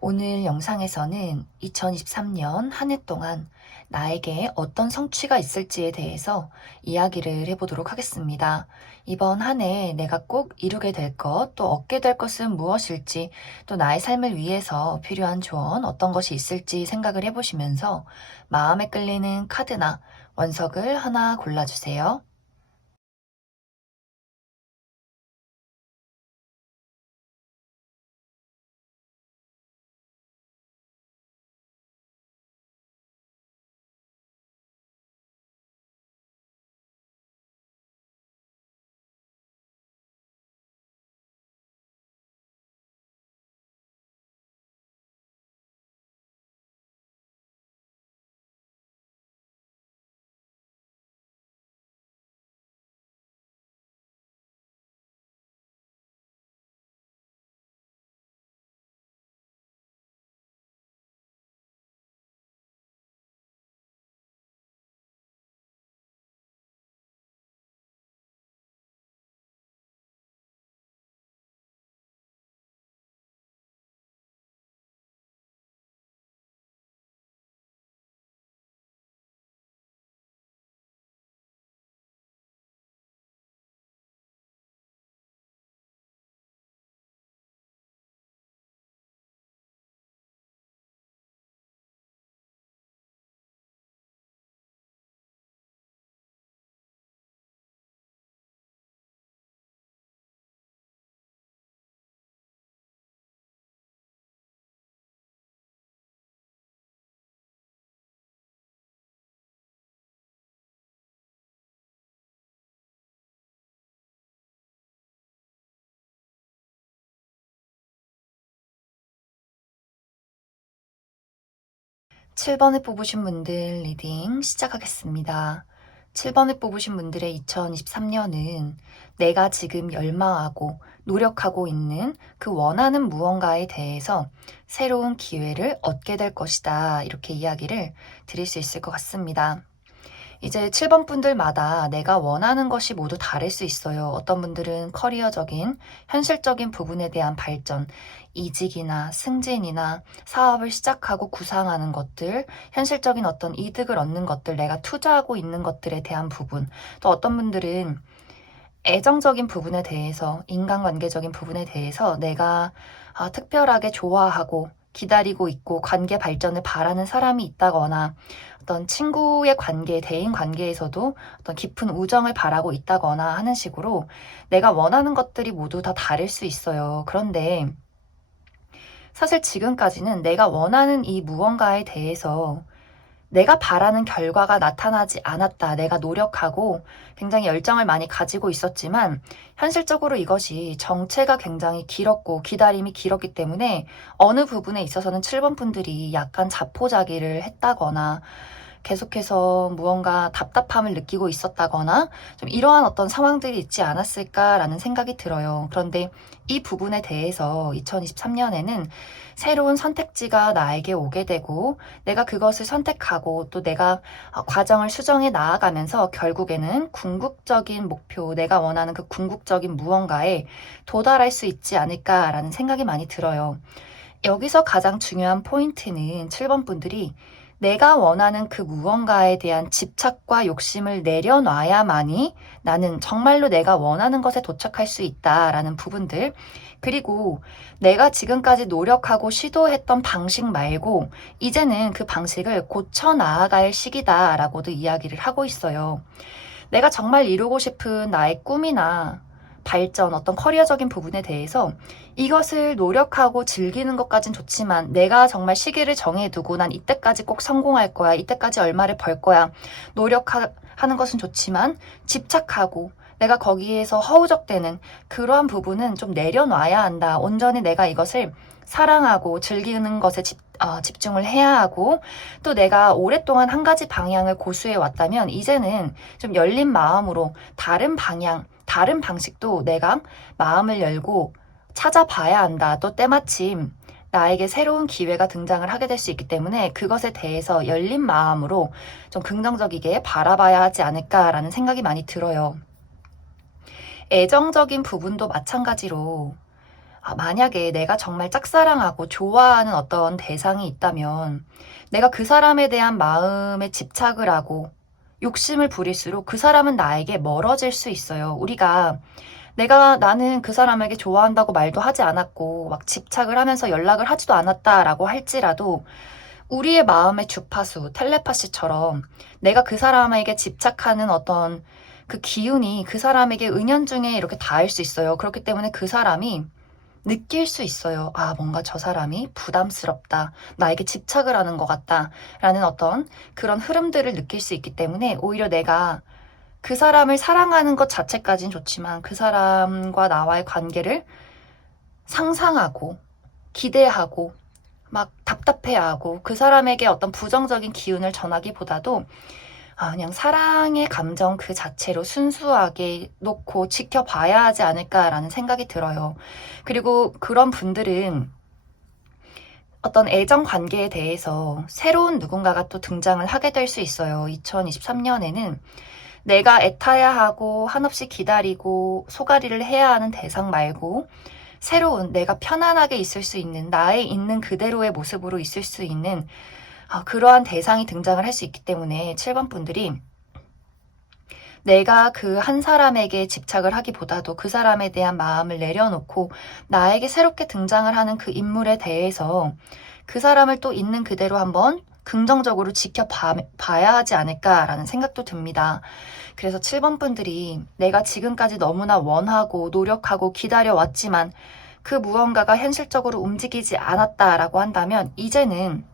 오늘 영상에서는 2023년 한 해 동안 나에게 어떤 성취가 있을지에 대해서 이야기를 해보도록 하겠습니다. 이번 한 해 내가 꼭 이루게 될 것, 또 얻게 될 것은 무엇일지, 또 나의 삶을 위해서 필요한 조언 어떤 것이 있을지 생각을 해보시면서 마음에 끌리는 카드나 원석을 하나 골라주세요. 7번을 뽑으신 분들 리딩 시작하겠습니다. 7번을 뽑으신 분들의 2023년은 내가 지금 열망하고 노력하고 있는 그 원하는 무언가에 대해서 새로운 기회를 얻게 될 것이다. 이렇게 이야기를 드릴 수 있을 것 같습니다. 이제 7번 분들마다 내가 원하는 것이 모두 다를 수 있어요. 어떤 분들은 커리어적인, 현실적인 부분에 대한 발전, 이직이나 승진이나 사업을 시작하고 구상하는 것들, 현실적인 어떤 이득을 얻는 것들, 내가 투자하고 있는 것들에 대한 부분, 또 어떤 분들은 애정적인 부분에 대해서, 인간관계적인 부분에 대해서 내가 특별하게 좋아하고 기다리고 있고 관계 발전을 바라는 사람이 있다거나 어떤 친구의 관계, 대인 관계에서도 어떤 깊은 우정을 바라고 있다거나 하는 식으로 내가 원하는 것들이 모두 다 다를 수 있어요. 그런데 사실 지금까지는 내가 원하는 이 무언가에 대해서 내가 바라는 결과가 나타나지 않았다. 내가 노력하고 굉장히 열정을 많이 가지고 있었지만 현실적으로 이것이 정체가 굉장히 길었고 기다림이 길었기 때문에 어느 부분에 있어서는 7번 분들이 약간 자포자기를 했다거나 계속해서 무언가 답답함을 느끼고 있었다거나 좀 이러한 어떤 상황들이 있지 않았을까라는 생각이 들어요. 그런데 이 부분에 대해서 2023년에는 새로운 선택지가 나에게 오게 되고 내가 그것을 선택하고 또 내가 과정을 수정해 나아가면서 결국에는 궁극적인 목표, 내가 원하는 그 궁극적인 무언가에 도달할 수 있지 않을까라는 생각이 많이 들어요. 여기서 가장 중요한 포인트는 7번 분들이 내가 원하는 그 무언가에 대한 집착과 욕심을 내려놔야만이 나는 정말로 내가 원하는 것에 도착할 수 있다라는 부분들, 그리고 내가 지금까지 노력하고 시도했던 방식 말고 이제는 그 방식을 고쳐 나아갈 시기다라고도 이야기를 하고 있어요. 내가 정말 이루고 싶은 나의 꿈이나 발전, 어떤 커리어적인 부분에 대해서 이것을 노력하고 즐기는 것까진 좋지만 내가 정말 시기를 정해두고 난 이때까지 꼭 성공할 거야, 이때까지 얼마를 벌 거야, 노력하는 것은 좋지만 집착하고 내가 거기에서 허우적대는 그러한 부분은 좀 내려놔야 한다. 온전히 내가 이것을 사랑하고 즐기는 것에 집중을 해야 하고 또 내가 오랫동안 한 가지 방향을 고수해 왔다면 이제는 좀 열린 마음으로 다른 방향, 다른 방식도 내가 마음을 열고 찾아봐야 한다. 또 때마침 나에게 새로운 기회가 등장을 하게 될 수 있기 때문에 그것에 대해서 열린 마음으로 좀 긍정적이게 바라봐야 하지 않을까라는 생각이 많이 들어요. 애정적인 부분도 마찬가지로 만약에 내가 정말 짝사랑하고 좋아하는 어떤 대상이 있다면 내가 그 사람에 대한 마음에 집착을 하고 욕심을 부릴수록 그 사람은 나에게 멀어질 수 있어요. 나는 그 사람에게 좋아한다고 말도 하지 않았고 막 집착을 하면서 연락을 하지도 않았다라고 할지라도 우리의 마음의 주파수, 텔레파시처럼 내가 그 사람에게 집착하는 어떤 그 기운이 그 사람에게 은연중에 이렇게 닿을 수 있어요. 그렇기 때문에 그 사람이 느낄 수 있어요. 뭔가 저 사람이 부담스럽다. 나에게 집착을 하는 것 같다. 라는 어떤 그런 흐름들을 느낄 수 있기 때문에 오히려 내가 그 사람을 사랑하는 것 자체까진 좋지만 그 사람과 나와의 관계를 상상하고 기대하고 막 답답해하고 그 사람에게 어떤 부정적인 기운을 전하기보다도 그냥 사랑의 감정 그 자체로 순수하게 놓고 지켜봐야 하지 않을까라는 생각이 들어요. 그리고 그런 분들은 어떤 애정 관계에 대해서 새로운 누군가가 또 등장을 하게 될 수 있어요. 2023년에는 내가 애타야 하고 한없이 기다리고 소가리를 해야 하는 대상 말고 새로운 내가 편안하게 있을 수 있는 나의 있는 그대로의 모습으로 있을 수 있는 그러한 대상이 등장을 할 수 있기 때문에 7번 분들이 내가 그 한 사람에게 집착을 하기보다도 그 사람에 대한 마음을 내려놓고 나에게 새롭게 등장을 하는 그 인물에 대해서 그 사람을 또 있는 그대로 한번 긍정적으로 지켜봐야 하지 않을까라는 생각도 듭니다. 그래서 7번 분들이 내가 지금까지 너무나 원하고 노력하고 기다려왔지만 그 무언가가 현실적으로 움직이지 않았다라고 한다면 이제는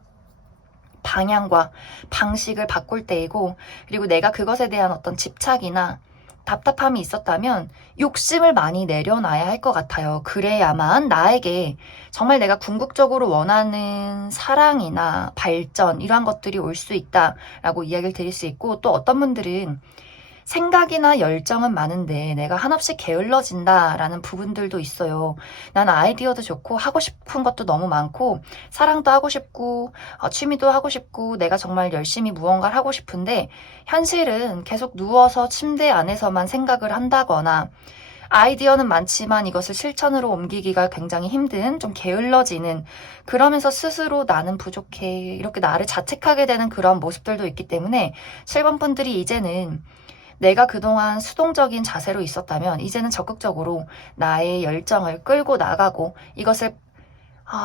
방향과 방식을 바꿀 때이고, 그리고 내가 그것에 대한 어떤 집착이나 답답함이 있었다면 욕심을 많이 내려놔야 할 것 같아요. 그래야만 나에게 정말 내가 궁극적으로 원하는 사랑이나 발전 이러한 것들이 올 수 있다라고 이야기를 드릴 수 있고, 또 어떤 분들은 생각이나 열정은 많은데 내가 한없이 게을러진다라는 부분들도 있어요. 난 아이디어도 좋고 하고 싶은 것도 너무 많고 사랑도 하고 싶고 취미도 하고 싶고 내가 정말 열심히 무언가를 하고 싶은데 현실은 계속 누워서 침대 안에서만 생각을 한다거나 아이디어는 많지만 이것을 실천으로 옮기기가 굉장히 힘든, 좀 게을러지는, 그러면서 스스로 나는 부족해 이렇게 나를 자책하게 되는 그런 모습들도 있기 때문에 7번 분들이 이제는 내가 그동안 수동적인 자세로 있었다면 이제는 적극적으로 나의 열정을 끌고 나가고 이것을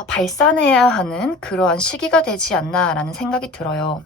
발산해야 하는 그러한 시기가 되지 않나라는 생각이 들어요.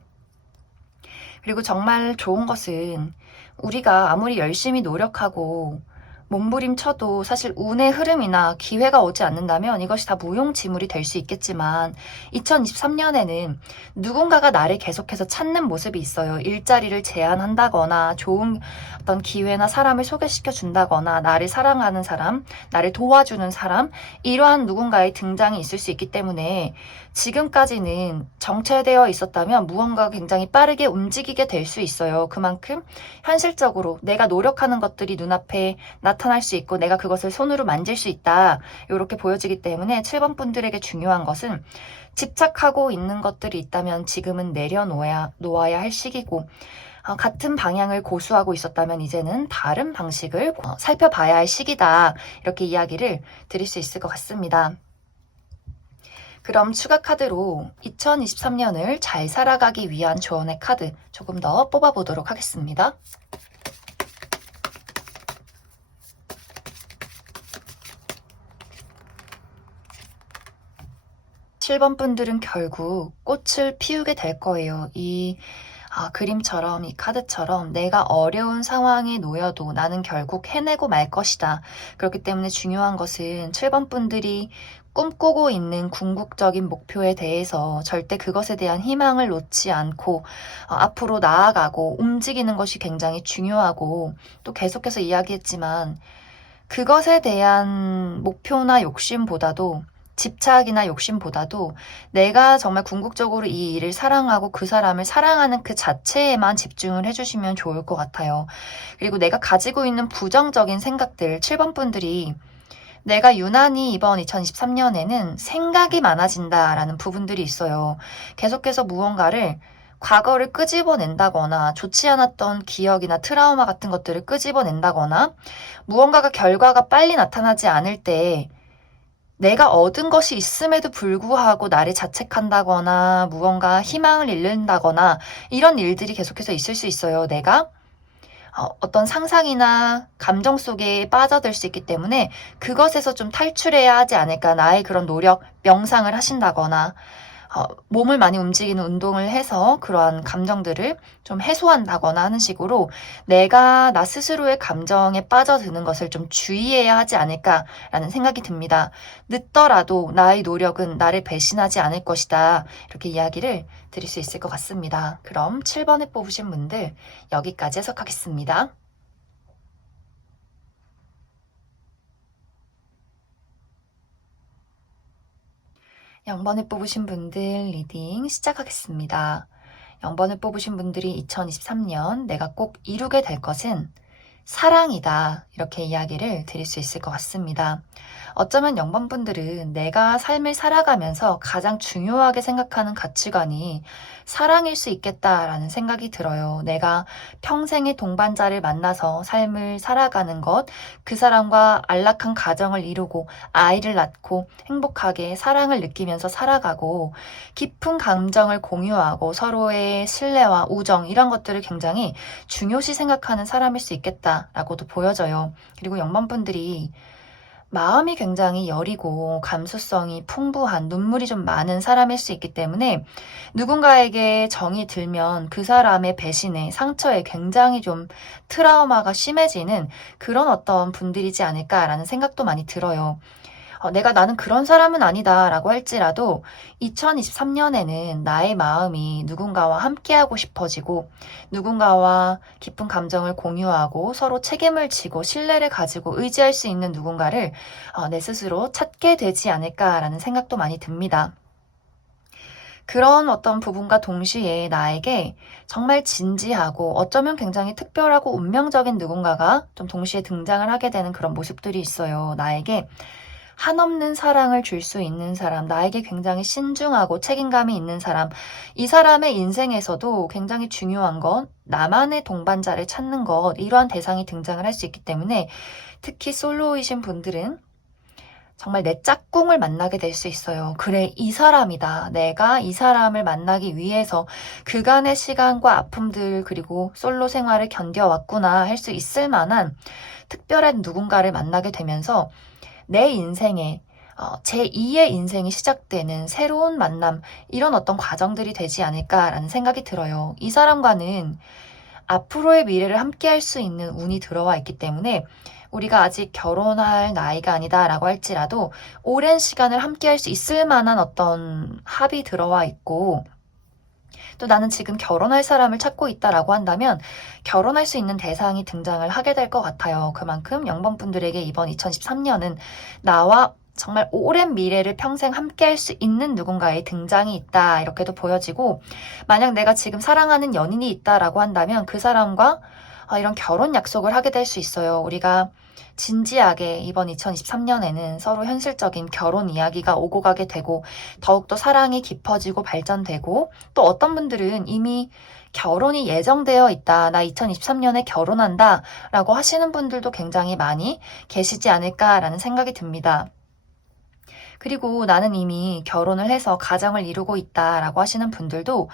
그리고 정말 좋은 것은 우리가 아무리 열심히 노력하고 몸부림쳐도 사실 운의 흐름이나 기회가 오지 않는다면 이것이 다 무용지물이 될 수 있겠지만 2023년에는 누군가가 나를 계속해서 찾는 모습이 있어요. 일자리를 제안한다거나 좋은 어떤 기회나 사람을 소개시켜 준다거나 나를 사랑하는 사람, 나를 도와주는 사람, 이러한 누군가의 등장이 있을 수 있기 때문에 지금까지는 정체되어 있었다면 무언가가 굉장히 빠르게 움직이게 될 수 있어요. 그만큼 현실적으로 내가 노력하는 것들이 눈앞에 나타날 수 있고 내가 그것을 손으로 만질 수 있다. 이렇게 보여지기 때문에 7번 분들에게 중요한 것은 집착하고 있는 것들이 있다면 지금은 놓아야 할 시기고 같은 방향을 고수하고 있었다면 이제는 다른 방식을 살펴봐야 할 시기다. 이렇게 이야기를 드릴 수 있을 것 같습니다. 그럼 추가 카드로 2023년을 잘 살아가기 위한 조언의 카드 조금 더 뽑아보도록 하겠습니다. 7번 분들은 결국 꽃을 피우게 될 거예요. 이 그림처럼, 이 카드처럼 내가 어려운 상황에 놓여도 나는 결국 해내고 말 것이다. 그렇기 때문에 중요한 것은 7번 분들이 꿈꾸고 있는 궁극적인 목표에 대해서 절대 그것에 대한 희망을 놓지 않고 앞으로 나아가고 움직이는 것이 굉장히 중요하고, 또 계속해서 이야기했지만 그것에 대한 목표나 욕심보다도, 집착이나 욕심보다도 내가 정말 궁극적으로 이 일을 사랑하고 그 사람을 사랑하는 그 자체에만 집중을 해주시면 좋을 것 같아요. 그리고 내가 가지고 있는 부정적인 생각들, 7번 분들이 내가 유난히 이번 2023년에는 생각이 많아진다라는 부분들이 있어요. 계속해서 무언가를 과거를 끄집어낸다거나 좋지 않았던 기억이나 트라우마 같은 것들을 끄집어낸다거나, 무언가가 결과가 빨리 나타나지 않을 때, 7번 분들이 내가 유난히 이번 2023년에는 생각이 많아진다라는 부분들이 있어요. 계속해서 무언가를 과거를 끄집어낸다거나 좋지 않았던 기억이나 트라우마 같은 것들을 끄집어낸다거나, 무언가가 결과가 빨리 나타나지 않을 때 내가 얻은 것이 있음에도 불구하고 나를 자책한다거나 무언가 희망을 잃는다거나 이런 일들이 계속해서 있을 수 있어요. 내가 어떤 상상이나 감정 속에 빠져들 수 있기 때문에 그것에서 좀 탈출해야 하지 않을까. 나의 그런 노력, 명상을 하신다거나 몸을 많이 움직이는 운동을 해서 그러한 감정들을 좀 해소한다거나 하는 식으로 내가 나 스스로의 감정에 빠져드는 것을 좀 주의해야 하지 않을까라는 생각이 듭니다. 늦더라도 나의 노력은 나를 배신하지 않을 것이다. 이렇게 이야기를 드릴 수 있을 것 같습니다. 그럼 7번을 뽑으신 분들 여기까지 해석하겠습니다. 0번을 뽑으신 분들 리딩 시작하겠습니다. 0번을 뽑으신 분들이 2023년 내가 꼭 이루게 될 것은 사랑이다. 이렇게 이야기를 드릴 수 있을 것 같습니다. 어쩌면 0번 분들은 내가 삶을 살아가면서 가장 중요하게 생각하는 가치관이 사랑일 수 있겠다라는 생각이 들어요. 내가 평생의 동반자를 만나서 삶을 살아가는 것, 그 사람과 안락한 가정을 이루고 아이를 낳고 행복하게 사랑을 느끼면서 살아가고 깊은 감정을 공유하고 서로의 신뢰와 우정 이런 것들을 굉장히 중요시 생각하는 사람일 수 있겠다라고도 보여져요. 그리고 0번 분들이 마음이 굉장히 여리고 감수성이 풍부한 눈물이 좀 많은 사람일 수 있기 때문에 누군가에게 정이 들면 그 사람의 배신에 상처에 굉장히 좀 트라우마가 심해지는 그런 어떤 분들이지 않을까라는 생각도 많이 들어요. 나는 그런 사람은 아니다 라고 할지라도 2023년에는 나의 마음이 누군가와 함께하고 싶어지고 누군가와 깊은 감정을 공유하고 서로 책임을 지고 신뢰를 가지고 의지할 수 있는 누군가를 내 스스로 찾게 되지 않을까라는 생각도 많이 듭니다. 그런 어떤 부분과 동시에 나에게 정말 진지하고 어쩌면 굉장히 특별하고 운명적인 누군가가 좀 동시에 등장을 하게 되는 그런 모습들이 있어요. 나에게 한없는 사랑을 줄 수 있는 사람, 나에게 굉장히 신중하고 책임감이 있는 사람, 이 사람의 인생에서도 굉장히 중요한 건 나만의 동반자를 찾는 것, 이러한 대상이 등장을 할 수 있기 때문에 특히 솔로이신 분들은 정말 내 짝꿍을 만나게 될 수 있어요. 그래, 이 사람이다. 내가 이 사람을 만나기 위해서 그간의 시간과 아픔들 그리고 솔로 생활을 견뎌왔구나 할 수 있을 만한 특별한 누군가를 만나게 되면서 내 인생에 제2의 인생이 시작되는 새로운 만남, 이런 어떤 과정들이 되지 않을까라는 생각이 들어요. 이 사람과는 앞으로의 미래를 함께 할 수 있는 운이 들어와 있기 때문에 우리가 아직 결혼할 나이가 아니다라고 할지라도 오랜 시간을 함께 할 수 있을 만한 어떤 합이 들어와 있고 또 나는 지금 결혼할 사람을 찾고 있다라고 한다면 결혼할 수 있는 대상이 등장을 하게 될 것 같아요. 그만큼 0번 분들에게 이번 2013년은 나와 정말 오랜 미래를 평생 함께 할 수 있는 누군가의 등장이 있다 이렇게도 보여지고 만약 내가 지금 사랑하는 연인이 있다라고 한다면 그 사람과 이런 결혼 약속을 하게 될 수 있어요. 우리가 진지하게 이번 2023년에는 서로 현실적인 결혼 이야기가 오고 가게 되고 더욱더 사랑이 깊어지고 발전되고 또 어떤 분들은 이미 결혼이 예정되어 있다. 나 2023년에 결혼한다. 라고 하시는 분들도 굉장히 많이 계시지 않을까라는 생각이 듭니다. 그리고 나는 이미 결혼을 해서 가정을 이루고 있다라고 하시는 분들도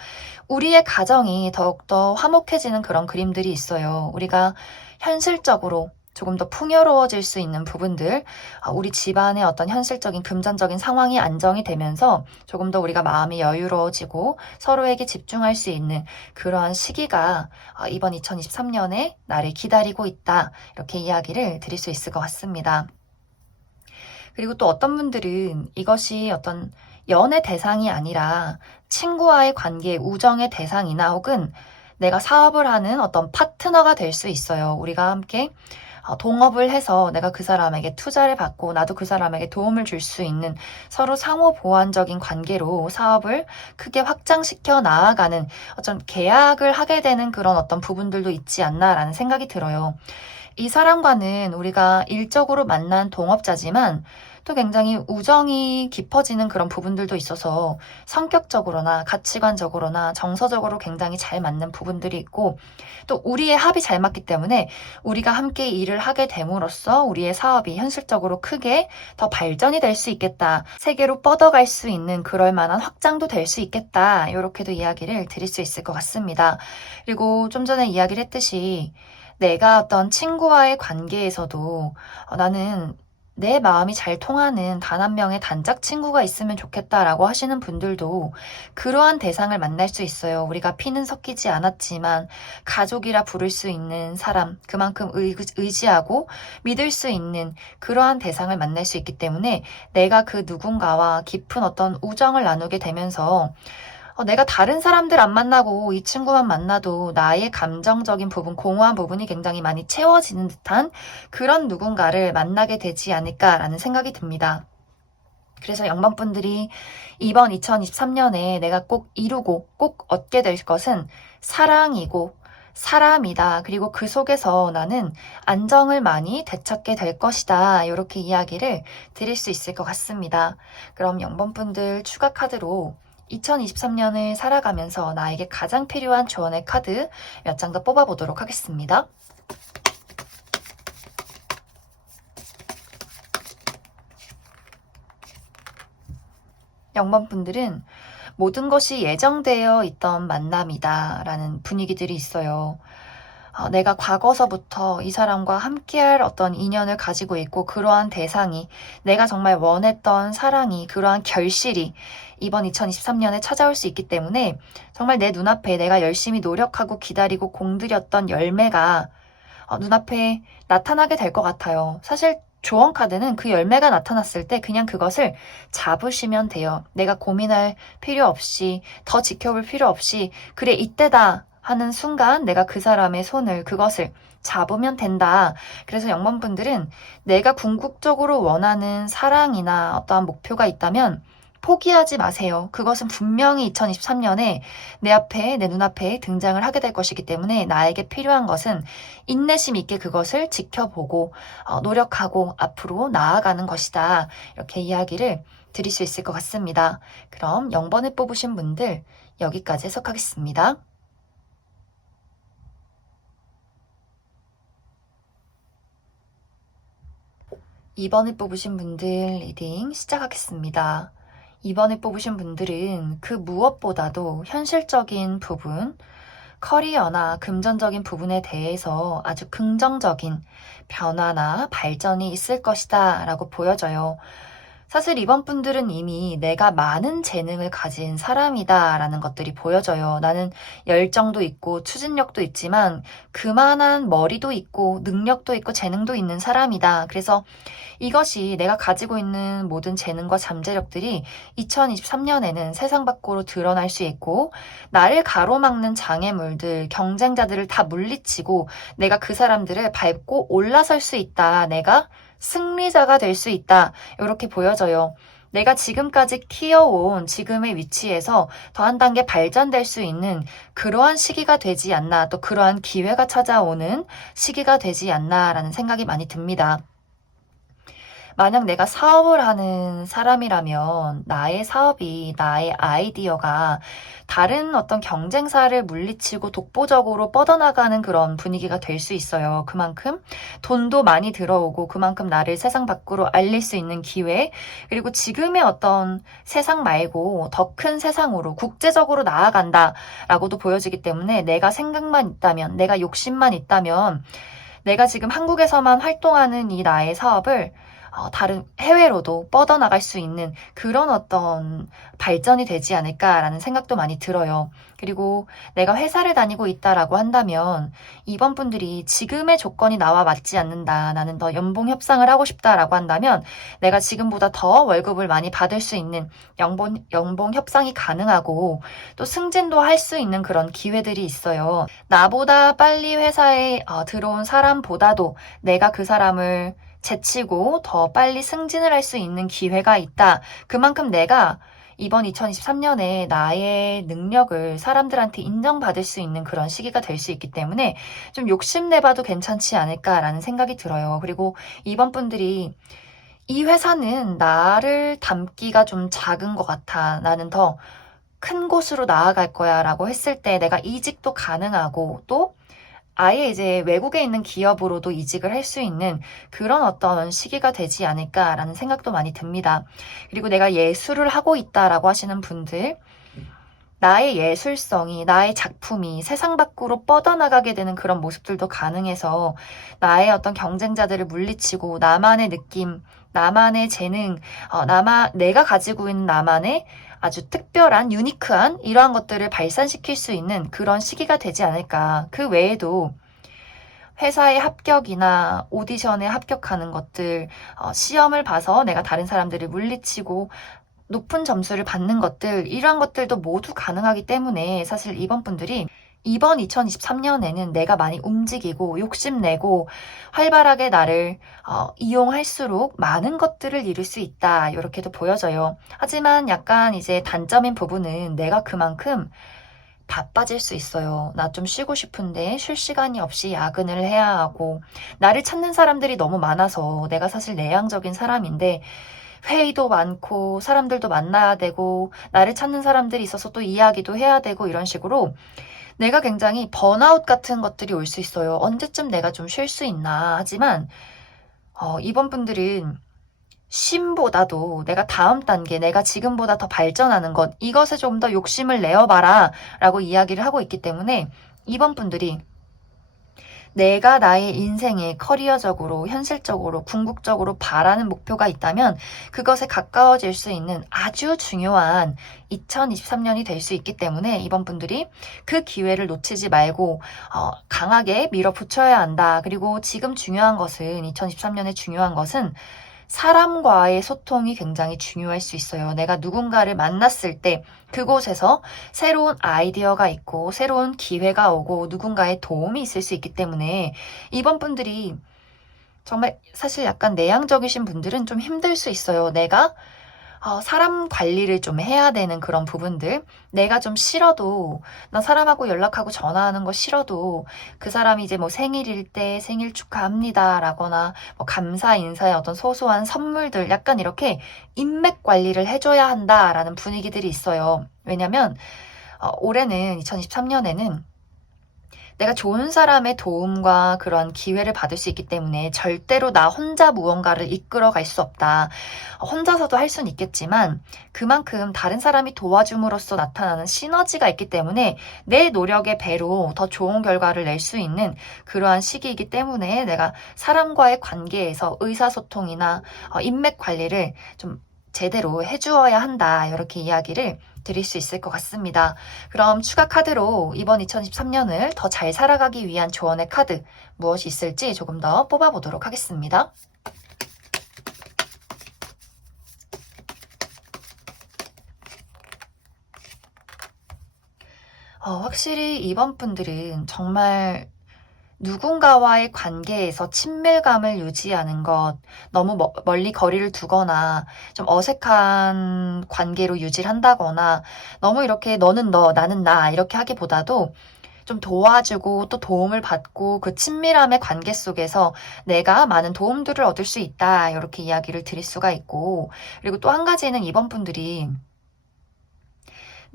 우리의 가정이 더욱더 화목해지는 그런 그림들이 있어요. 우리가 현실적으로 조금 더 풍요로워질 수 있는 부분들, 우리 집안의 어떤 현실적인 금전적인 상황이 안정이 되면서 조금 더 우리가 마음이 여유로워지고 서로에게 집중할 수 있는 그러한 시기가 이번 2023년에 나를 기다리고 있다. 이렇게 이야기를 드릴 수 있을 것 같습니다. 그리고 또 어떤 분들은 이것이 어떤 연애 대상이 아니라 친구와의 관계, 우정의 대상이나 혹은 내가 사업을 하는 어떤 파트너가 될 수 있어요. 우리가 함께 동업을 해서 내가 그 사람에게 투자를 받고 나도 그 사람에게 도움을 줄 수 있는 서로 상호 보완적인 관계로 사업을 크게 확장시켜 나아가는 어떤 계약을 하게 되는 그런 어떤 부분들도 있지 않나라는 생각이 들어요. 이 사람과는 우리가 일적으로 만난 동업자지만 또 굉장히 우정이 깊어지는 그런 부분들도 있어서 성격적으로나 가치관적으로나 정서적으로 굉장히 잘 맞는 부분들이 있고, 또 우리의 합이 잘 맞기 때문에 우리가 함께 일을 하게 됨으로써 우리의 사업이 현실적으로 크게 더 발전이 될 수 있겠다. 세계로 뻗어갈 수 있는 그럴 만한 확장도 될 수 있겠다. 이렇게도 이야기를 드릴 수 있을 것 같습니다. 그리고 좀 전에 이야기를 했듯이 내가 어떤 친구와의 관계에서도 나는 내 마음이 잘 통하는 단 한 명의 단짝 친구가 있으면 좋겠다라고 하시는 분들도 그러한 대상을 만날 수 있어요. 우리가 피는 섞이지 않았지만 가족이라 부를 수 있는 사람, 그만큼 의지하고 믿을 수 있는 그러한 대상을 만날 수 있기 때문에 내가 그 누군가와 깊은 어떤 우정을 나누게 되면서 내가 다른 사람들 안 만나고 이 친구만 만나도 나의 감정적인 부분, 공허한 부분이 굉장히 많이 채워지는 듯한 그런 누군가를 만나게 되지 않을까라는 생각이 듭니다. 그래서 영번분들이 이번 2023년에 내가 꼭 이루고 꼭 얻게 될 것은 사랑이고 사람이다. 그리고 그 속에서 나는 안정을 많이 되찾게 될 것이다. 이렇게 이야기를 드릴 수 있을 것 같습니다. 그럼 영번분들 추가 카드로 2023년을 살아가면서 나에게 가장 필요한 조언의 카드 몇 장 더 뽑아보도록 하겠습니다. 영번분들은 모든 것이 예정되어 있던 만남이다 라는 분위기들이 있어요. 내가 과거서부터 이 사람과 함께할 어떤 인연을 가지고 있고 그러한 대상이 내가 정말 원했던 사랑이 그러한 결실이 이번 2023년에 찾아올 수 있기 때문에 정말 내 눈앞에 내가 열심히 노력하고 기다리고 공들였던 열매가 눈앞에 나타나게 될 것 같아요. 사실 조언 카드는 그 열매가 나타났을 때 그냥 그것을 잡으시면 돼요. 내가 고민할 필요 없이 더 지켜볼 필요 없이 그래 이때다 하는 순간 내가 그 사람의 손을 그것을 잡으면 된다. 그래서 영번분들은 내가 궁극적으로 원하는 사랑이나 어떠한 목표가 있다면 포기하지 마세요. 그것은 분명히 2023년에 내 눈앞에 등장을 하게 될 것이기 때문에 나에게 필요한 것은 인내심 있게 그것을 지켜보고 노력하고 앞으로 나아가는 것이다. 이렇게 이야기를 드릴 수 있을 것 같습니다. 그럼 0번을 뽑으신 분들 여기까지 해석하겠습니다. 2번을 뽑으신 분들 리딩 시작하겠습니다. 2번을 뽑으신 분들은 그 무엇보다도 현실적인 부분, 커리어나 금전적인 부분에 대해서 아주 긍정적인 변화나 발전이 있을 것이다 라고 보여져요. 사실 이번 분들은 이미 내가 많은 재능을 가진 사람이다 라는 것들이 보여져요. 나는 열정도 있고 추진력도 있지만 그만한 머리도 있고 능력도 있고 재능도 있는 사람이다. 그래서 이것이 내가 가지고 있는 모든 재능과 잠재력들이 2023년에는 세상 밖으로 드러날 수 있고 나를 가로막는 장애물들, 경쟁자들을 다 물리치고 내가 그 사람들을 밟고 올라설 수 있다. 내가 승리자가 될 수 있다. 이렇게 보여져요. 내가 지금까지 키워온 지금의 위치에서 더 한 단계 발전될 수 있는 그러한 시기가 되지 않나, 또 그러한 기회가 찾아오는 시기가 되지 않나라는 생각이 많이 듭니다. 만약 내가 사업을 하는 사람이라면 나의 사업이, 나의 아이디어가 다른 어떤 경쟁사를 물리치고 독보적으로 뻗어나가는 그런 분위기가 될 수 있어요. 그만큼 돈도 많이 들어오고 그만큼 나를 세상 밖으로 알릴 수 있는 기회, 그리고 지금의 어떤 세상 말고 더 큰 세상으로 국제적으로 나아간다라고도 보여지기 때문에 내가 생각만 있다면, 내가 욕심만 있다면 내가 지금 한국에서만 활동하는 이 나의 사업을 다른 해외로도 뻗어나갈 수 있는 그런 어떤 발전이 되지 않을까라는 생각도 많이 들어요. 그리고 내가 회사를 다니고 있다라고 한다면 이번 분들이 지금의 조건이 나와 맞지 않는다. 나는 더 연봉 협상을 하고 싶다라고 한다면 내가 지금보다 더 월급을 많이 받을 수 있는 연봉 협상이 가능하고 또 승진도 할 수 있는 그런 기회들이 있어요. 나보다 빨리 회사에 들어온 사람보다도 내가 그 사람을 제치고 더 빨리 승진을 할 수 있는 기회가 있다. 그만큼 내가 이번 2023년에 나의 능력을 사람들한테 인정받을 수 있는 그런 시기가 될 수 있기 때문에 좀 욕심내봐도 괜찮지 않을까라는 생각이 들어요. 그리고 이번 분들이 이 회사는 나를 담기가 좀 작은 것 같아. 나는 더 큰 곳으로 나아갈 거야 라고 했을 때 내가 이직도 가능하고 또 아예 이제 외국에 있는 기업으로도 이직을 할 수 있는 그런 어떤 시기가 되지 않을까라는 생각도 많이 듭니다. 그리고 내가 예술을 하고 있다라고 하시는 분들, 나의 예술성이, 나의 작품이 세상 밖으로 뻗어나가게 되는 그런 모습들도 가능해서 나의 어떤 경쟁자들을 물리치고 나만의 느낌, 나만의 재능, 내가 가지고 있는 나만의 아주 특별한, 유니크한 이러한 것들을 발산시킬 수 있는 그런 시기가 되지 않을까. 그 외에도 회사의 합격이나 오디션에 합격하는 것들, 시험을 봐서 내가 다른 사람들을 물리치고 높은 점수를 받는 것들, 이러한 것들도 모두 가능하기 때문에 사실 이번 분들이 이번 2023년에는 내가 많이 움직이고 욕심내고 활발하게 나를 이용할수록 많은 것들을 이룰 수 있다. 이렇게도 보여져요. 하지만 약간 이제 단점인 부분은 내가 그만큼 바빠질 수 있어요. 나 좀 쉬고 싶은데 쉴 시간이 없이 야근을 해야 하고 나를 찾는 사람들이 너무 많아서 내가 사실 내향적인 사람인데 회의도 많고 사람들도 만나야 되고 나를 찾는 사람들이 있어서 또 이야기도 해야 되고 이런 식으로 내가 굉장히 번아웃 같은 것들이 올 수 있어요. 언제쯤 내가 좀 쉴 수 있나 하지만 이번 분들은 쉼보다도 내가 다음 단계, 내가 지금보다 더 발전하는 것, 이것에 좀 더 욕심을 내어봐라 라고 이야기를 하고 있기 때문에 이번 분들이 내가 나의 인생에 커리어적으로, 현실적으로, 궁극적으로 바라는 목표가 있다면 그것에 가까워질 수 있는 아주 중요한 2023년이 될 수 있기 때문에 이번 분들이 그 기회를 놓치지 말고 강하게 밀어붙여야 한다. 그리고 지금 중요한 것은 2023년에 중요한 것은 사람과의 소통이 굉장히 중요할 수 있어요. 내가 누군가를 만났을 때 그곳에서 새로운 아이디어가 있고 새로운 기회가 오고 누군가의 도움이 있을 수 있기 때문에 이번 분들이 정말 사실 약간 내향적이신 분들은 좀 힘들 수 있어요. 내가 사람 관리를 좀 해야 되는 그런 부분들. 내가 좀 싫어도, 나 사람하고 연락하고 전화하는 거 싫어도 그 사람이 이제 뭐 생일일 때 생일 축하합니다 라거나 뭐 감사 인사의 어떤 소소한 선물들 약간 이렇게 인맥 관리를 해줘야 한다라는 분위기들이 있어요. 왜냐면 올해는 2023년에는 내가 좋은 사람의 도움과 그런 기회를 받을 수 있기 때문에 절대로 나 혼자 무언가를 이끌어 갈 수 없다. 혼자서도 할 수는 있겠지만 그만큼 다른 사람이 도와줌으로써 나타나는 시너지가 있기 때문에 내 노력의 배로 더 좋은 결과를 낼 수 있는 그러한 시기이기 때문에 내가 사람과의 관계에서 의사소통이나 인맥 관리를 좀 제대로 해주어야 한다. 이렇게 이야기를 드릴 수 있을 것 같습니다. 그럼 추가 카드로 이번 2023년을 더 잘 살아가기 위한 조언의 카드 무엇이 있을지 조금 더 뽑아보도록 하겠습니다. 확실히 이번 분들은 정말 누군가와의 관계에서 친밀감을 유지하는 것, 너무 멀리 거리를 두거나 좀 어색한 관계로 유지를 한다거나 너무 이렇게 너는 너, 나는 나 이렇게 하기보다도 좀 도와주고 또 도움을 받고 그 친밀함의 관계 속에서 내가 많은 도움들을 얻을 수 있다. 이렇게 이야기를 드릴 수가 있고 그리고 또 한 가지는 이번 분들이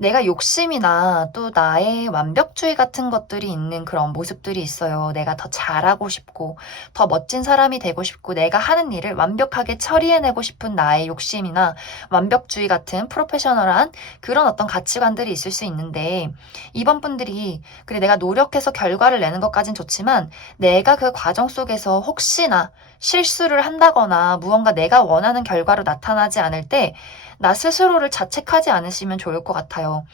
내가 욕심이나 또 나의 완벽주의 같은 것들이 있는 그런 모습들이 있어요. 내가 더 잘하고 싶고, 더 멋진 사람이 되고 싶고, 내가 하는 일을 완벽하게 처리해내고 싶은 나의 욕심이나 완벽주의 같은 프로페셔널한 그런 어떤 가치관들이 있을 수 있는데, 이번 분들이, 그래, 내가 노력해서 결과를 내는 것까진 좋지만, 내가 그 과정 속에서 혹시나 실수를 한다거나 무언가 내가 원하는 결과로 나타나지 않을 때, 나 스스로를 자책하지 않으시면 좋을 것 같아요.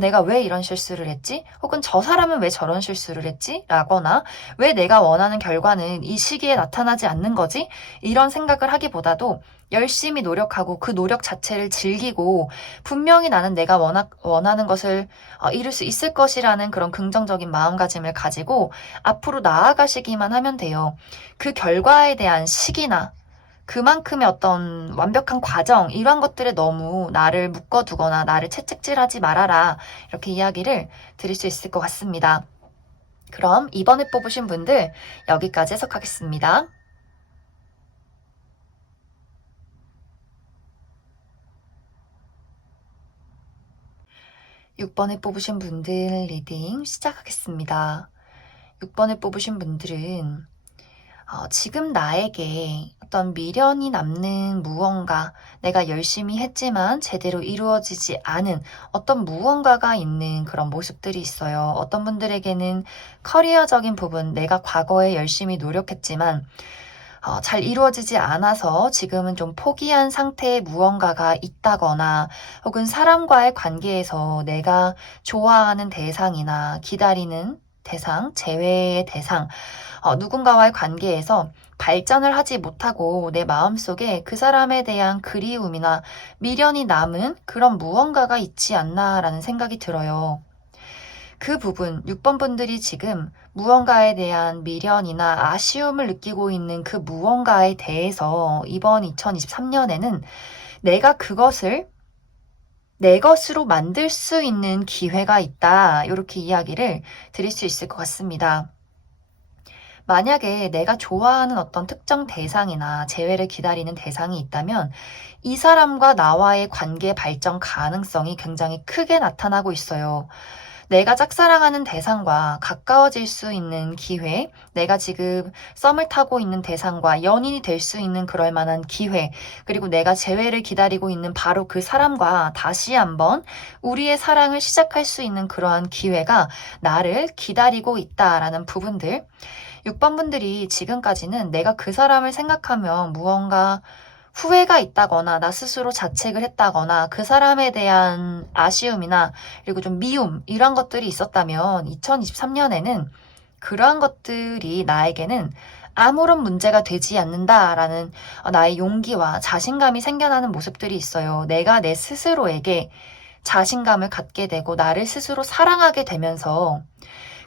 내가 왜 이런 실수를 했지? 혹은 저 사람은 왜 저런 실수를 했지? 라거나 왜 내가 원하는 결과는 이 시기에 나타나지 않는 거지? 이런 생각을 하기보다도 열심히 노력하고 그 노력 자체를 즐기고 분명히 나는 내가 원하는 것을 이룰 수 있을 것이라는 그런 긍정적인 마음가짐을 가지고 앞으로 나아가시기만 하면 돼요. 그 결과에 대한 시기나 그만큼의 어떤 완벽한 과정, 이러한 것들에 너무 나를 묶어두거나 나를 채찍질하지 말아라. 이렇게 이야기를 드릴 수 있을 것 같습니다. 그럼 이번에 뽑으신 분들 여기까지 해석하겠습니다. 6번에 뽑으신 분들 리딩 시작하겠습니다. 6번에 뽑으신 분들은 지금 나에게 어떤 미련이 남는 무언가, 내가 열심히 했지만 제대로 이루어지지 않은 어떤 무언가가 있는 그런 모습들이 있어요. 어떤 분들에게는 커리어적인 부분, 내가 과거에 열심히 노력했지만 잘 이루어지지 않아서 지금은 좀 포기한 상태의 무언가가 있다거나 혹은 사람과의 관계에서 내가 좋아하는 대상이나 기다리는 대상, 재회의 대상, 누군가와의 관계에서 발전을 하지 못하고 내 마음속에 그 사람에 대한 그리움이나 미련이 남은 그런 무언가가 있지 않나라는 생각이 들어요. 그 부분, 6번 분들이 지금 무언가에 대한 미련이나 아쉬움을 느끼고 있는 그 무언가에 대해서 이번 2023년에는 내가 그것을 내 것으로 만들 수 있는 기회가 있다. 이렇게 이야기를 드릴 수 있을 것 같습니다. 만약에 내가 좋아하는 어떤 특정 대상이나 재회를 기다리는 대상이 있다면 이 사람과 나와의 관계 발전 가능성이 굉장히 크게 나타나고 있어요. 내가 짝사랑하는 대상과 가까워질 수 있는 기회, 내가 지금 썸을 타고 있는 대상과 연인이 될 수 있는 그럴 만한 기회, 그리고 내가 재회를 기다리고 있는 바로 그 사람과 다시 한번 우리의 사랑을 시작할 수 있는 그러한 기회가 나를 기다리고 있다라는 부분들, 6번 분들이 지금까지는 내가 그 사람을 생각하면 무언가 후회가 있다거나 나 스스로 자책을 했다거나 그 사람에 대한 아쉬움이나 그리고 좀 미움 이런 것들이 있었다면 2023년에는 그러한 것들이 나에게는 아무런 문제가 되지 않는다라는 나의 용기와 자신감이 생겨나는 모습들이 있어요. 내가 내 스스로에게 자신감을 갖게 되고 나를 스스로 사랑하게 되면서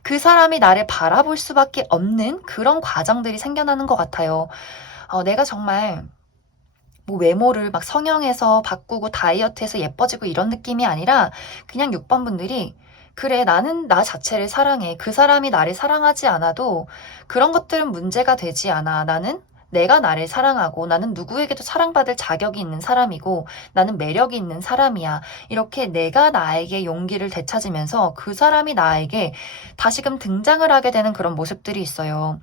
그 사람이 나를 바라볼 수밖에 없는 그런 과정들이 생겨나는 것 같아요. 내가 정말 뭐 외모를 막 성형해서 바꾸고 다이어트해서 예뻐지고 이런 느낌이 아니라 그냥 6번 분들이 그래, 나는 나 자체를 사랑해. 그 사람이 나를 사랑하지 않아도 그런 것들은 문제가 되지 않아. 나는 내가 나를 사랑하고 나는 누구에게도 사랑받을 자격이 있는 사람이고 나는 매력이 있는 사람이야. 이렇게 내가 나에게 용기를 되찾으면서 그 사람이 나에게 다시금 등장을 하게 되는 그런 모습들이 있어요.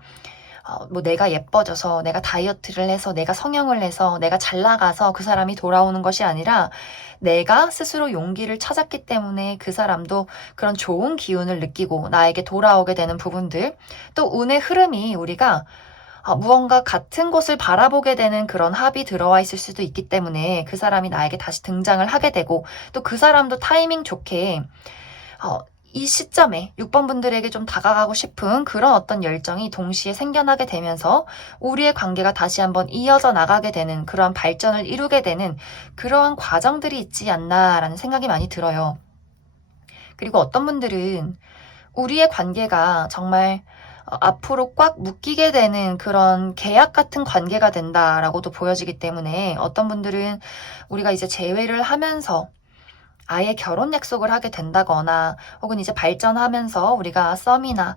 뭐 내가 예뻐져서 내가 다이어트를 해서 내가 성형을 해서 내가 잘 나가서 그 사람이 돌아오는 것이 아니라 내가 스스로 용기를 찾았기 때문에 그 사람도 그런 좋은 기운을 느끼고 나에게 돌아오게 되는 부분들, 또 운의 흐름이 우리가 무언가 같은 곳을 바라보게 되는 그런 합이 들어와 있을 수도 있기 때문에 그 사람이 나에게 다시 등장을 하게 되고 또 그 사람도 타이밍 좋게 이 시점에 6번 분들에게 좀 다가가고 싶은 그런 어떤 열정이 동시에 생겨나게 되면서 우리의 관계가 다시 한번 이어져 나가게 되는 그러한 발전을 이루게 되는 그러한 과정들이 있지 않나라는 생각이 많이 들어요. 그리고 어떤 분들은 우리의 관계가 정말 앞으로 꽉 묶이게 되는 그런 계약 같은 관계가 된다라고도 보여지기 때문에 어떤 분들은 우리가 이제 재회를 하면서 아예 결혼 약속을 하게 된다거나 혹은 이제 발전하면서 우리가 썸이나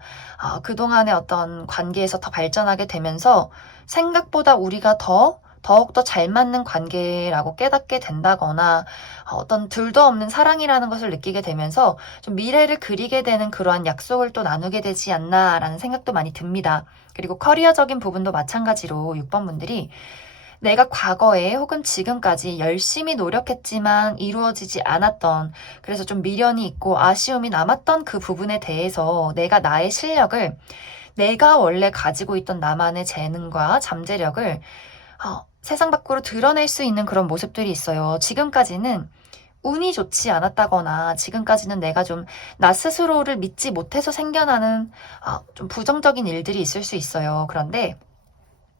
그동안의 어떤 관계에서 더 발전하게 되면서 생각보다 우리가 더욱더 잘 맞는 관계라고 깨닫게 된다거나 어떤 둘도 없는 사랑이라는 것을 느끼게 되면서 좀 미래를 그리게 되는 그러한 약속을 또 나누게 되지 않나라는 생각도 많이 듭니다. 그리고 커리어적인 부분도 마찬가지로 6번 분들이 내가 과거에 혹은 지금까지 열심히 노력했지만 이루어지지 않았던, 그래서 좀 미련이 있고 아쉬움이 남았던 그 부분에 대해서 내가 나의 실력을, 내가 원래 가지고 있던 나만의 재능과 잠재력을 세상 밖으로 드러낼 수 있는 그런 모습들이 있어요. 지금까지는 운이 좋지 않았다거나 지금까지는 내가 좀 나 스스로를 믿지 못해서 생겨나는 좀 부정적인 일들이 있을 수 있어요. 그런데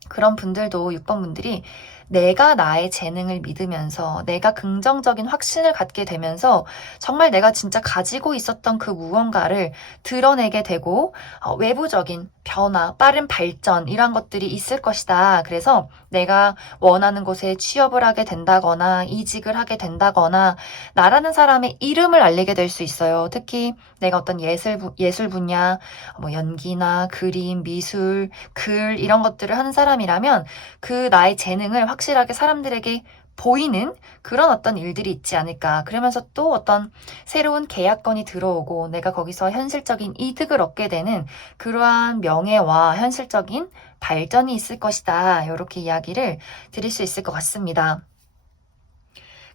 그런 분들도 6번 분들이 내가 나의 재능을 믿으면서 내가 긍정적인 확신을 갖게 되면서 정말 내가 진짜 가지고 있었던 그 무언가를 드러내게 되고 외부적인 변화, 빠른 발전 이런 것들이 있을 것이다. 그래서 내가 원하는 곳에 취업을 하게 된다거나 이직을 하게 된다거나 나라는 사람의 이름을 알리게 될 수 있어요. 특히 내가 어떤 예술 분야, 뭐 연기나 그림, 미술, 글 이런 것들을 하는 사람이라면 그 나의 재능을 확실하게 사람들에게 보이는 그런 어떤 일들이 있지 않을까. 그러면서 또 어떤 새로운 계약건이 들어오고 내가 거기서 현실적인 이득을 얻게 되는 그러한 명예와 현실적인 발전이 있을 것이다. 이렇게 이야기를 드릴 수 있을 것 같습니다.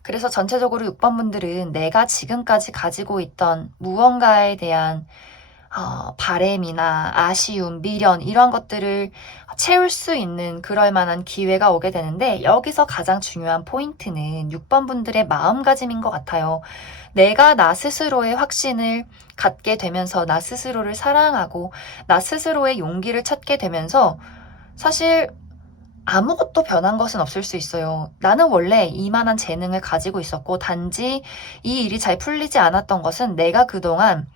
그래서 전체적으로 6번 분들은 내가 지금까지 가지고 있던 무언가에 대한 바램이나 아쉬움, 미련 이런 것들을 채울 수 있는 그럴 만한 기회가 오게 되는데 여기서 가장 중요한 포인트는 6번 분들의 마음가짐인 것 같아요. 내가 나 스스로의 확신을 갖게 되면서 나 스스로를 사랑하고 나 스스로의 용기를 찾게 되면서 사실 아무것도 변한 것은 없을 수 있어요. 나는 원래 이만한 재능을 가지고 있었고 단지 이 일이 잘 풀리지 않았던 것은 내가 그동안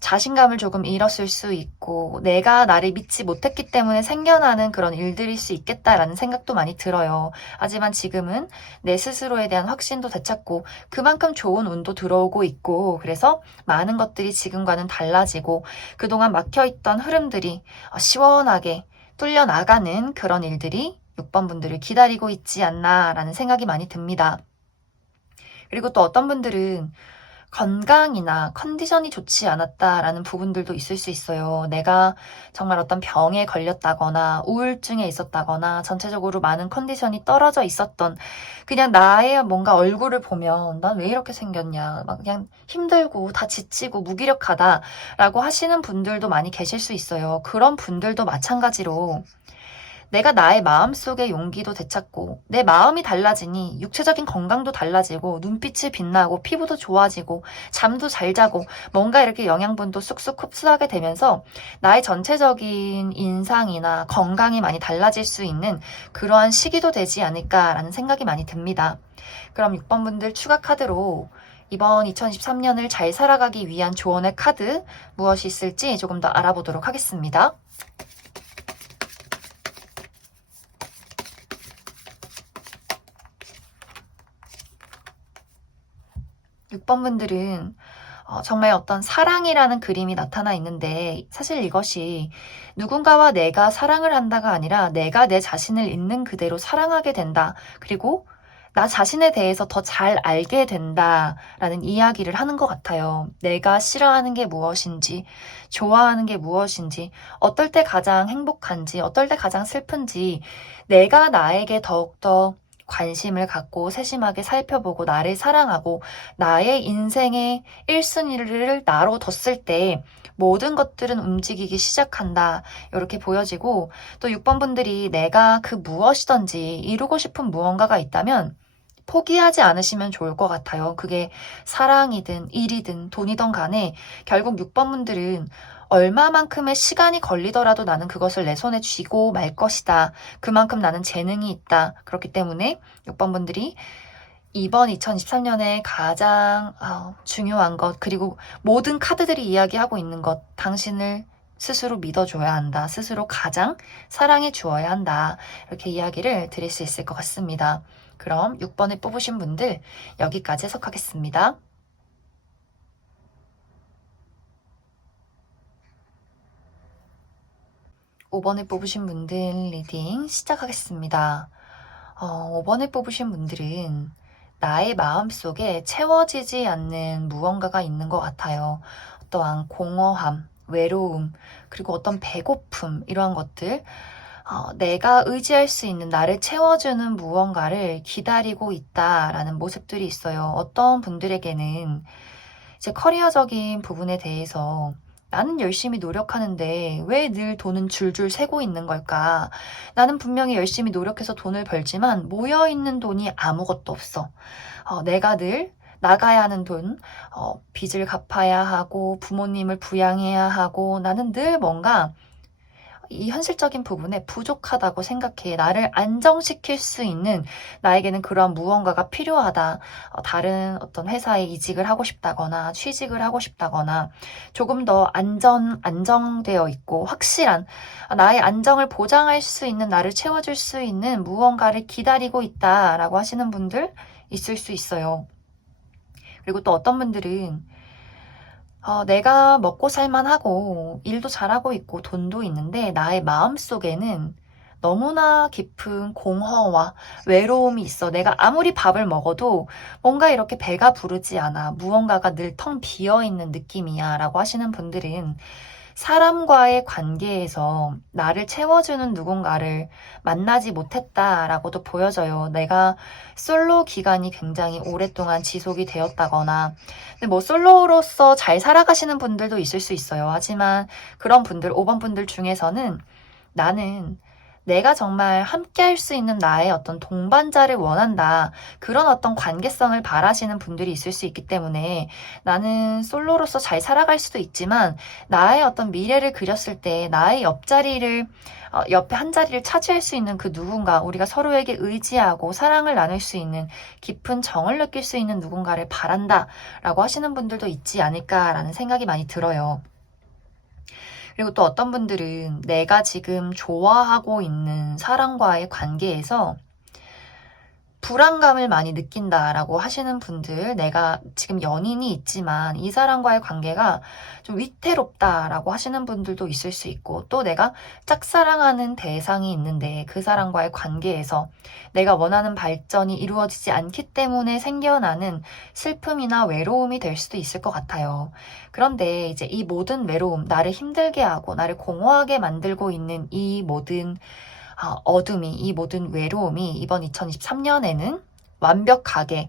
자신감을 조금 잃었을 수 있고 내가 나를 믿지 못했기 때문에 생겨나는 그런 일들일 수 있겠다라는 생각도 많이 들어요. 하지만 지금은 내 스스로에 대한 확신도 되찾고 그만큼 좋은 운도 들어오고 있고 그래서 많은 것들이 지금과는 달라지고 그동안 막혀있던 흐름들이 시원하게 뚫려 나가는 그런 일들이 6번 분들을 기다리고 있지 않나라는 생각이 많이 듭니다. 그리고 또 어떤 분들은 건강이나 컨디션이 좋지 않았다라는 부분들도 있을 수 있어요. 내가 정말 어떤 병에 걸렸다거나 우울증에 있었다거나 전체적으로 많은 컨디션이 떨어져 있었던 그냥 나의 뭔가 얼굴을 보면 난 왜 이렇게 생겼냐 막 그냥 힘들고 다 지치고 무기력하다라고 하시는 분들도 많이 계실 수 있어요. 그런 분들도 마찬가지로 내가 나의 마음속의 용기도 되찾고 내 마음이 달라지니 육체적인 건강도 달라지고 눈빛이 빛나고 피부도 좋아지고 잠도 잘 자고 뭔가 이렇게 영양분도 쑥쑥 흡수하게 되면서 나의 전체적인 인상이나 건강이 많이 달라질 수 있는 그러한 시기도 되지 않을까라는 생각이 많이 듭니다. 그럼 6번 분들 추가 카드로 이번 2023년을 잘 살아가기 위한 조언의 카드 무엇이 있을지 조금 더 알아보도록 하겠습니다. 6번 분들은 정말 어떤 사랑이라는 그림이 나타나 있는데 사실 이것이 누군가와 내가 사랑을 한다가 아니라 내가 내 자신을 있는 그대로 사랑하게 된다. 그리고 나 자신에 대해서 더 잘 알게 된다라는 이야기를 하는 것 같아요. 내가 싫어하는 게 무엇인지, 좋아하는 게 무엇인지, 어떨 때 가장 행복한지, 어떨 때 가장 슬픈지, 내가 나에게 더욱더 관심을 갖고 세심하게 살펴보고 나를 사랑하고 나의 인생의 1순위를 나로 뒀을 때 모든 것들은 움직이기 시작한다. 이렇게 보여지고 또 6번 분들이 내가 그 무엇이든지 이루고 싶은 무언가가 있다면 포기하지 않으시면 좋을 것 같아요. 그게 사랑이든 일이든 돈이든 간에 결국 6번 분들은 얼마만큼의 시간이 걸리더라도 나는 그것을 내 손에 쥐고 말 것이다. 그만큼 나는 재능이 있다. 그렇기 때문에 6번 분들이 이번 2023년에 가장 중요한 것 그리고 모든 카드들이 이야기하고 있는 것 당신을 스스로 믿어줘야 한다. 스스로 가장 사랑해 주어야 한다. 이렇게 이야기를 드릴 수 있을 것 같습니다. 그럼 6번을 뽑으신 분들 여기까지 해석하겠습니다. 5번을 뽑으신 분들 리딩 시작하겠습니다. 5번을 뽑으신 분들은 나의 마음속에 채워지지 않는 무언가가 있는 것 같아요. 어떠한 공허함, 외로움, 그리고 어떤 배고픔 이러한 것들 내가 의지할 수 있는 나를 채워주는 무언가를 기다리고 있다라는 모습들이 있어요. 어떤 분들에게는 이제 커리어적인 부분에 대해서 나는 열심히 노력하는데 왜 늘 돈은 줄줄 새고 있는 걸까? 나는 분명히 열심히 노력해서 돈을 벌지만 모여있는 돈이 아무것도 없어. 내가 늘 나가야 하는 돈, 빚을 갚아야 하고 부모님을 부양해야 하고 나는 늘 뭔가 이 현실적인 부분에 부족하다고 생각해. 나를 안정시킬 수 있는 나에게는 그러한 무언가가 필요하다. 다른 어떤 회사에 이직을 하고 싶다거나 취직을 하고 싶다거나 조금 더 안정되어 있고 확실한 나의 안정을 보장할 수 있는 나를 채워줄 수 있는 무언가를 기다리고 있다라고 하시는 분들 있을 수 있어요. 그리고 또 어떤 분들은 내가 먹고 살만하고 일도 잘하고 있고 돈도 있는데 나의 마음속에는 너무나 깊은 공허와 외로움이 있어. 내가 아무리 밥을 먹어도 뭔가 이렇게 배가 부르지 않아. 무언가가 늘 텅 비어 있는 느낌이야. 라고 하시는 분들은 사람과의 관계에서 나를 채워주는 누군가를 만나지 못했다라고도 보여져요. 내가 솔로 기간이 굉장히 오랫동안 지속이 되었다거나, 근데 뭐 솔로로서 잘 살아가시는 분들도 있을 수 있어요. 하지만 그런 분들, 5번 분들 중에서는 나는 내가 정말 함께 할 수 있는 나의 어떤 동반자를 원한다. 그런 어떤 관계성을 바라시는 분들이 있을 수 있기 때문에 나는 솔로로서 잘 살아갈 수도 있지만 나의 어떤 미래를 그렸을 때 나의 옆자리를 옆에 한 자리를 차지할 수 있는 그 누군가, 우리가 서로에게 의지하고 사랑을 나눌 수 있는 깊은 정을 느낄 수 있는 누군가를 바란다 라고 하시는 분들도 있지 않을까라는 생각이 많이 들어요. 그리고 또 어떤 분들은 내가 지금 좋아하고 있는 사람과의 관계에서 불안감을 많이 느낀다라고 하시는 분들, 내가 지금 연인이 있지만 이 사람과의 관계가 좀 위태롭다라고 하시는 분들도 있을 수 있고, 또 내가 짝사랑하는 대상이 있는데 그 사람과의 관계에서 내가 원하는 발전이 이루어지지 않기 때문에 생겨나는 슬픔이나 외로움이 될 수도 있을 것 같아요. 그런데 이제 이 모든 외로움, 나를 힘들게 하고 나를 공허하게 만들고 있는 이 모든 어둠이, 이 모든 외로움이 이번 2023년에는 완벽하게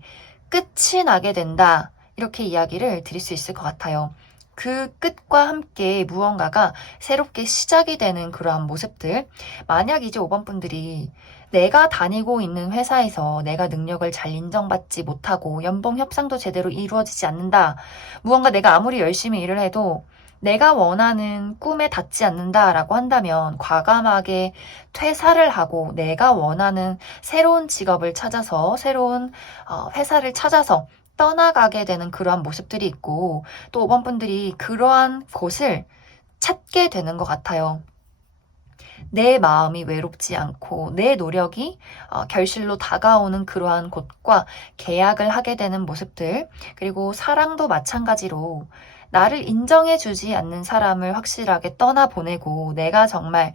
끝이 나게 된다. 이렇게 이야기를 드릴 수 있을 것 같아요. 그 끝과 함께 무언가가 새롭게 시작이 되는 그러한 모습들. 만약 이제 5번 분들이 내가 다니고 있는 회사에서 내가 능력을 잘 인정받지 못하고 연봉 협상도 제대로 이루어지지 않는다. 무언가 내가 아무리 열심히 일을 해도 내가 원하는 꿈에 닿지 않는다라고 한다면 과감하게 퇴사를 하고 내가 원하는 새로운 직업을 찾아서 새로운 회사를 찾아서 떠나가게 되는 그러한 모습들이 있고, 또 5번 분들이 그러한 곳을 찾게 되는 것 같아요. 내 마음이 외롭지 않고 내 노력이 결실로 다가오는 그러한 곳과 계약을 하게 되는 모습들, 그리고 사랑도 마찬가지로 나를 인정해주지 않는 사람을 확실하게 떠나보내고 내가 정말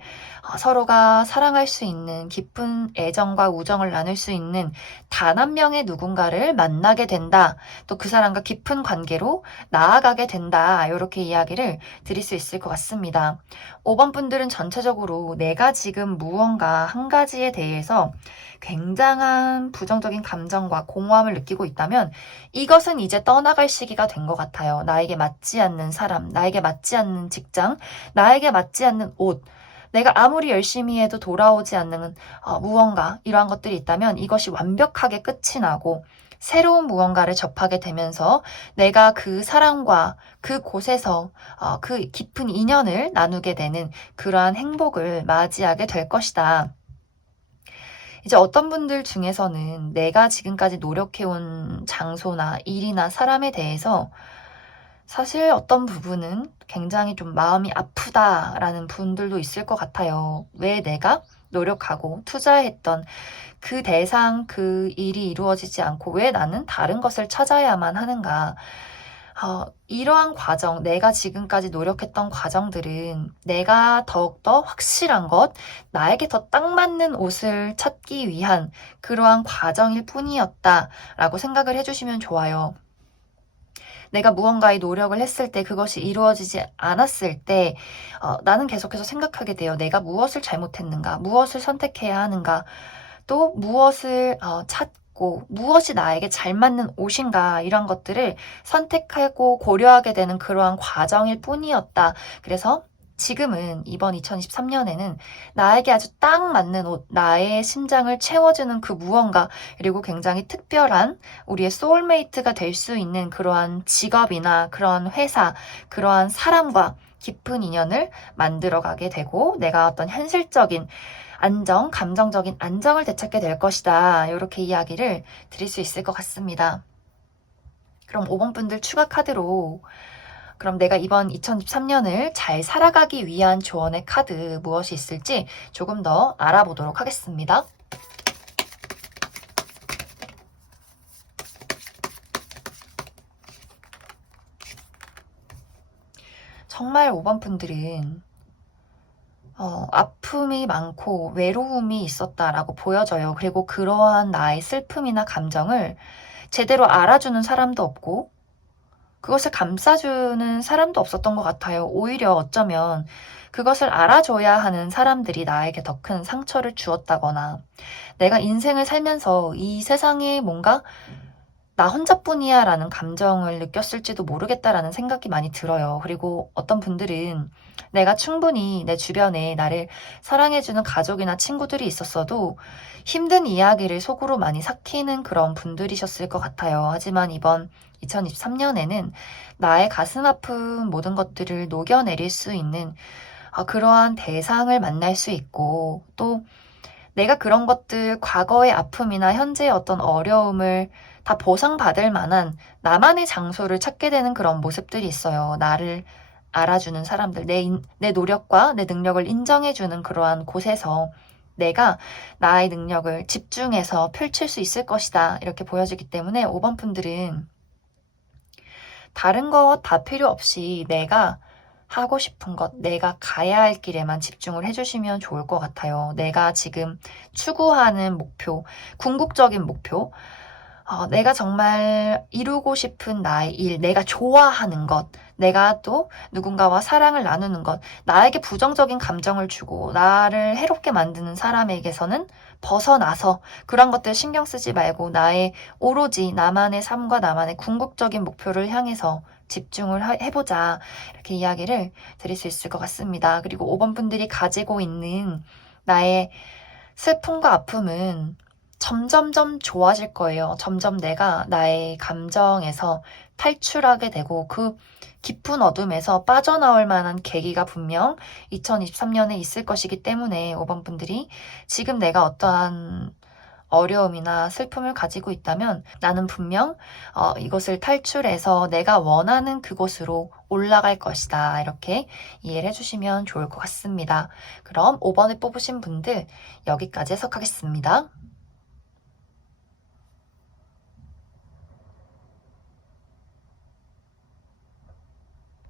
서로가 사랑할 수 있는 깊은 애정과 우정을 나눌 수 있는 단 한 명의 누군가를 만나게 된다. 또 그 사람과 깊은 관계로 나아가게 된다. 이렇게 이야기를 드릴 수 있을 것 같습니다. 5번 분들은 전체적으로 내가 지금 무언가 한 가지에 대해서 굉장한 부정적인 감정과 공허함을 느끼고 있다면 이것은 이제 떠나갈 시기가 된 것 같아요. 나에게 맞지 않는 사람, 나에게 맞지 않는 직장, 나에게 맞지 않는 옷, 내가 아무리 열심히 해도 돌아오지 않는 무언가, 이러한 것들이 있다면 이것이 완벽하게 끝이 나고 새로운 무언가를 접하게 되면서 내가 그 사람과 그 곳에서 그 깊은 인연을 나누게 되는 그러한 행복을 맞이하게 될 것이다. 이제 어떤 분들 중에서는 내가 지금까지 노력해온 장소나 일이나 사람에 대해서 사실 어떤 부분은 굉장히 좀 마음이 아프다라는 분들도 있을 것 같아요. 왜 내가 노력하고 투자했던 그 대상, 그 일이 이루어지지 않고 왜 나는 다른 것을 찾아야만 하는가. 이러한 과정, 내가 지금까지 노력했던 과정들은 내가 더욱더 확실한 것, 나에게 더 딱 맞는 옷을 찾기 위한 그러한 과정일 뿐이었다라고 생각을 해주시면 좋아요. 내가 무언가의 노력을 했을 때 그것이 이루어지지 않았을 때 나는 계속해서 생각하게 돼요. 내가 무엇을 잘못했는가? 무엇을 선택해야 하는가? 또 무엇을 찾고 무엇이 나에게 잘 맞는 옷인가? 이런 것들을 선택하고 고려하게 되는 그러한 과정일 뿐이었다. 그래서 지금은 이번 2023년에는 나에게 아주 딱 맞는 옷, 나의 심장을 채워주는 그 무언가, 그리고 굉장히 특별한 우리의 소울메이트가 될 수 있는 그러한 직업이나 그러한 회사, 그러한 사람과 깊은 인연을 만들어가게 되고 내가 어떤 현실적인 안정, 감정적인 안정을 되찾게 될 것이다. 이렇게 이야기를 드릴 수 있을 것 같습니다. 그럼 5번 분들 추가 카드로 그럼 내가 이번 2023년을 잘 살아가기 위한 조언의 카드 무엇이 있을지 조금 더 알아보도록 하겠습니다. 정말 5번 분들은 아픔이 많고 외로움이 있었다라고 보여져요. 그리고 그러한 나의 슬픔이나 감정을 제대로 알아주는 사람도 없고 그것을 감싸주는 사람도 없었던 것 같아요. 오히려 어쩌면 그것을 알아줘야 하는 사람들이 나에게 더 큰 상처를 주었다거나 내가 인생을 살면서 이 세상에 뭔가 나 혼자뿐이야 라는 감정을 느꼈을지도 모르겠다라는 생각이 많이 들어요. 그리고 어떤 분들은 내가 충분히 내 주변에 나를 사랑해주는 가족이나 친구들이 있었어도 힘든 이야기를 속으로 많이 삭히는 그런 분들이셨을 것 같아요. 하지만 이번 2023년에는 나의 가슴 아픈 모든 것들을 녹여내릴 수 있는 그러한 대상을 만날 수 있고 또 내가 그런 것들, 과거의 아픔이나 현재의 어떤 어려움을 다 보상받을 만한 나만의 장소를 찾게 되는 그런 모습들이 있어요. 나를 알아주는 사람들, 내 노력과 내 능력을 인정해주는 그러한 곳에서 내가 나의 능력을 집중해서 펼칠 수 있을 것이다. 이렇게 보여지기 때문에 5번 분들은 다른 것 다 필요 없이 내가 하고 싶은 것, 내가 가야 할 길에만 집중을 해주시면 좋을 것 같아요. 내가 지금 추구하는 목표, 궁극적인 목표, 내가 정말 이루고 싶은 나의 일, 내가 좋아하는 것, 내가 또 누군가와 사랑을 나누는 것, 나에게 부정적인 감정을 주고 나를 해롭게 만드는 사람에게서는 벗어나서 그런 것들 신경 쓰지 말고 나의 오로지 나만의 삶과 나만의 궁극적인 목표를 향해서 집중을 해보자. 이렇게 이야기를 드릴 수 있을 것 같습니다. 그리고 5번 분들이 가지고 있는 나의 슬픔과 아픔은 점점점 좋아질 거예요. 점점 내가 나의 감정에서 탈출하게 되고 그 깊은 어둠에서 빠져나올 만한 계기가 분명 2023년에 있을 것이기 때문에 5번 분들이 지금 내가 어떠한 어려움이나 슬픔을 가지고 있다면 나는 분명 이것을 탈출해서 내가 원하는 그곳으로 올라갈 것이다. 이렇게 이해를 해주시면 좋을 것 같습니다. 그럼 5번을 뽑으신 분들 여기까지 해석하겠습니다.